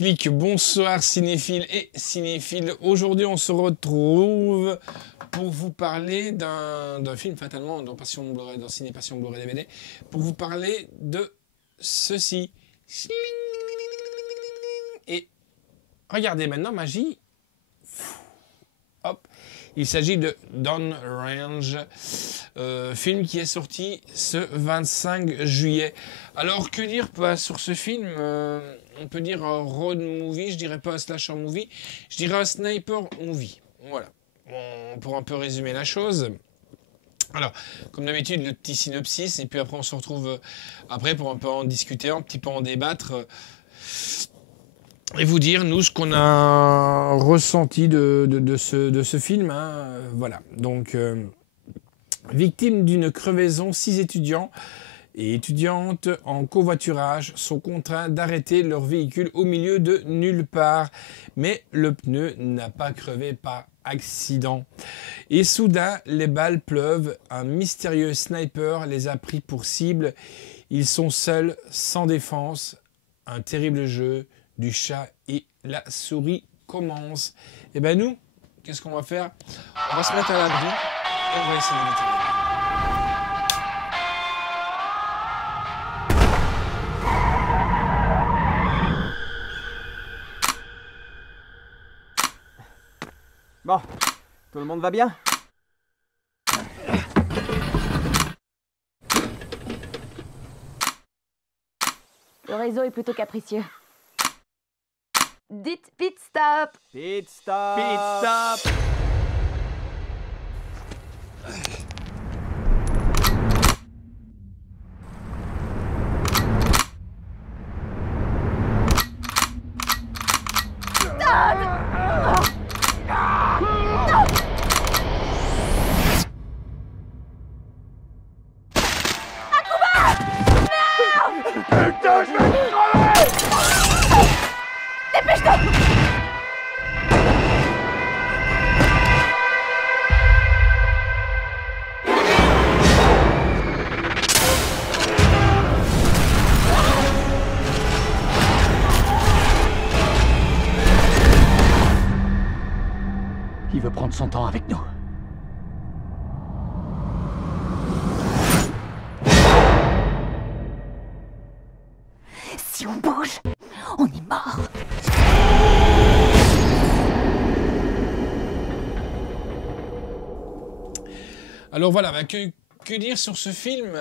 Clic, bonsoir cinéphiles et cinéphiles. Aujourd'hui, on se retrouve pour vous parler d'un film fatalement dans Passion Blu-ray, dans Ciné Passion Blu-ray DVD, pour vous parler de ceci. Et regardez maintenant, magie. Hop. Il s'agit de Downrange, film qui est sorti ce 25 juillet. Alors, que dire sur ce film on peut dire un road movie, je dirais pas un slasher movie, je dirais un sniper movie. Voilà, pour un peu résumer la chose. Alors, comme d'habitude, le petit synopsis, et puis après on se retrouve après pour un peu en discuter, un petit peu en débattre. Et vous dire, nous, ce qu'on a ressenti de ce film. Hein. Voilà. Donc, victime d'une crevaison, 6 étudiants et étudiantes en covoiturage sont contraints d'arrêter leur véhicule au milieu de nulle part. Mais le pneu n'a pas crevé par accident. Et soudain, les balles pleuvent. Un mystérieux sniper les a pris pour cible. Ils sont seuls, sans défense. Un terrible jeu du chat et la souris commence. Et ben nous, qu'est-ce qu'on va faire? On va se mettre à l'abri et on va essayer d'éviter. Bon, tout le monde va bien? Le réseau est plutôt capricieux. Dites pit stop. Pit stop. Pit stop. Putain, je vais te crever! Dépêche-toi! Il veut prendre son temps avec nous. Si on bouge, on est mort. Alors voilà, bah, que dire sur ce film?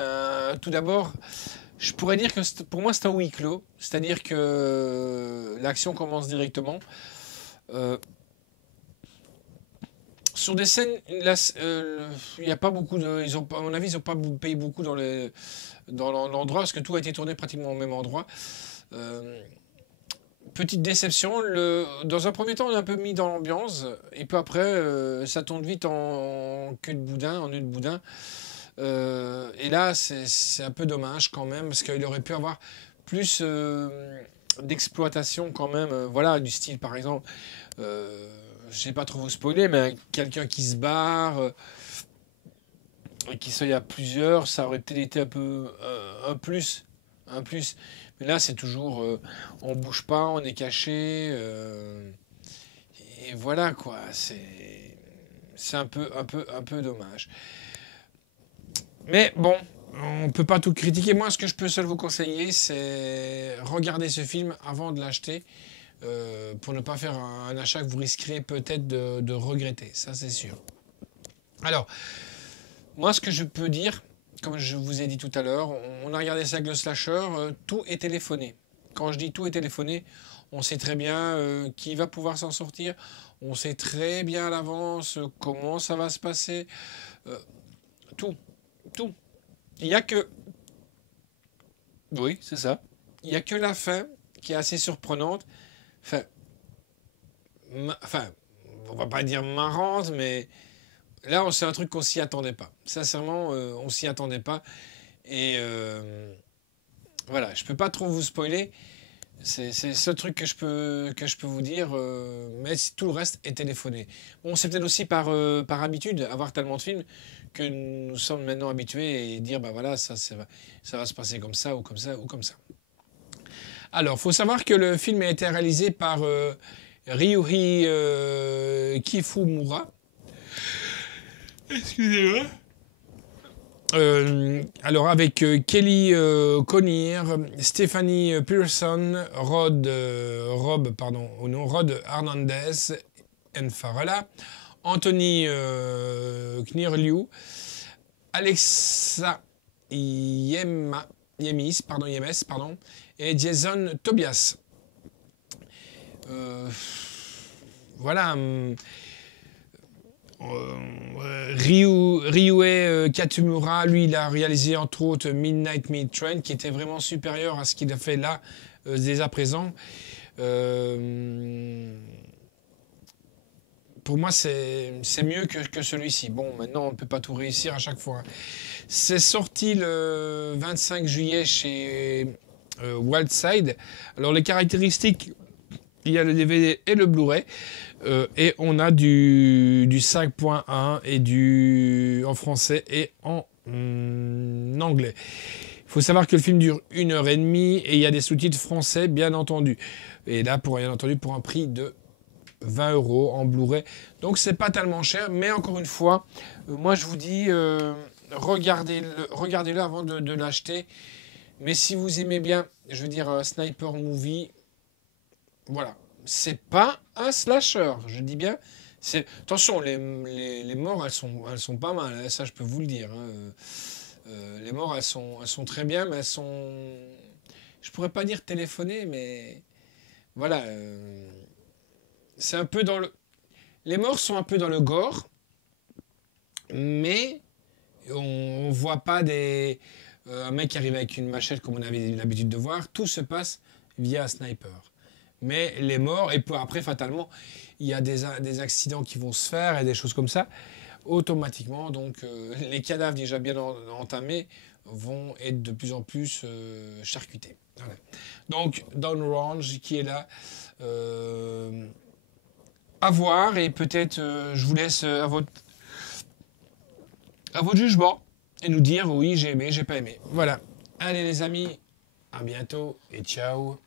Tout d'abord, je pourrais dire que pour moi c'est un huis clos, c'est-à-dire que l'action commence directement. Sur des scènes, il n'y a pas beaucoup de... à mon avis, ils n'ont pas payé beaucoup dans l'endroit, parce que tout a été tourné pratiquement au même endroit. Petite déception, dans un premier temps, on est un peu mis dans l'ambiance, et puis après, ça tourne vite en queue de boudin, en nœud de boudin. Et là, c'est un peu dommage quand même, parce qu'il aurait pu avoir plus d'exploitation quand même, voilà, du style par exemple... je ne sais pas trop vous spoiler, mais quelqu'un qui se barre, et qui soit il y a plusieurs, ça aurait peut-être été un peu un plus. Mais là, c'est toujours, on bouge pas, on est caché, et voilà quoi. C'est un peu dommage. Mais bon, on peut pas tout critiquer. Moi, ce que je peux seul vous conseiller, c'est regarder ce film avant de l'acheter. Pour ne pas faire un achat que vous risquerez peut-être de regretter, ça c'est sûr. Alors, moi ce que je peux dire, comme je vous ai dit tout à l'heure, on a regardé ça avec le slasher, tout est téléphoné. Quand je dis tout est téléphoné, on sait très bien qui va pouvoir s'en sortir, on sait très bien à l'avance comment ça va se passer, tout. Il n'y a que... Oui, c'est ça. Il n'y a que la fin qui est assez surprenante. Enfin, on va pas dire marrante, mais là, c'est un truc qu'on s'y attendait pas. Sincèrement, on s'y attendait pas. Et voilà, je peux pas trop vous spoiler. C'est ce truc que je peux vous dire, mais tout le reste est téléphoné. Bon, c'est peut-être aussi par habitude, avoir tellement de films, que nous sommes maintenant habitués et dire, bah voilà, ça va se passer comme ça, ou comme ça, ou comme ça. Alors, faut savoir que le film a été réalisé par Ryuhi Kifumura. Excusez-moi. Alors avec Kelly Connier, Stephanie Pearson, Rod Hernandez, Farala, Anthony Knirliu, Alexa Yemes, et Jason Tobias. Voilà. Ryue Katsumura, lui, il a réalisé entre autres Midnight Meat Train, qui était vraiment supérieur à ce qu'il a fait là, dès à présent. Pour moi, c'est mieux que celui-ci. Bon, maintenant, on ne peut pas tout réussir à chaque fois. C'est sorti le 25 juillet chez Wildside. Alors, les caractéristiques, il y a le DVD et le Blu-ray. Et on a du 5.1 et en français et en anglais. Il faut savoir que le film dure 1h30 et il y a des sous-titres français, bien entendu. Et là, bien entendu, pour un prix de 20 € en Blu-ray. Donc, c'est pas tellement cher. Mais encore une fois, moi, je vous dis, regardez-le avant de l'acheter. Mais si vous aimez bien, je veux dire, Sniper Movie, voilà. C'est pas un slasher, je dis bien. Attention, les morts, elles sont pas mal, hein, ça je peux vous le dire. Hein. Les morts, elles sont très bien, mais elles sont... Je pourrais pas dire téléphonées, mais... Voilà. C'est un peu dans le... Les morts sont un peu dans le gore, mais on voit pas un mec qui arrive avec une machette comme on avait l'habitude de voir. Tout se passe via un sniper. Mais les morts, et puis après, fatalement, il y a des accidents qui vont se faire et des choses comme ça, automatiquement. Donc, les cadavres déjà bien entamés vont être de plus en plus charcutés. Voilà. Donc, Downrange qui est là, à voir, et peut-être je vous laisse à votre jugement et nous dire oui, j'ai aimé, j'ai pas aimé. Voilà. Allez les amis, à bientôt et ciao.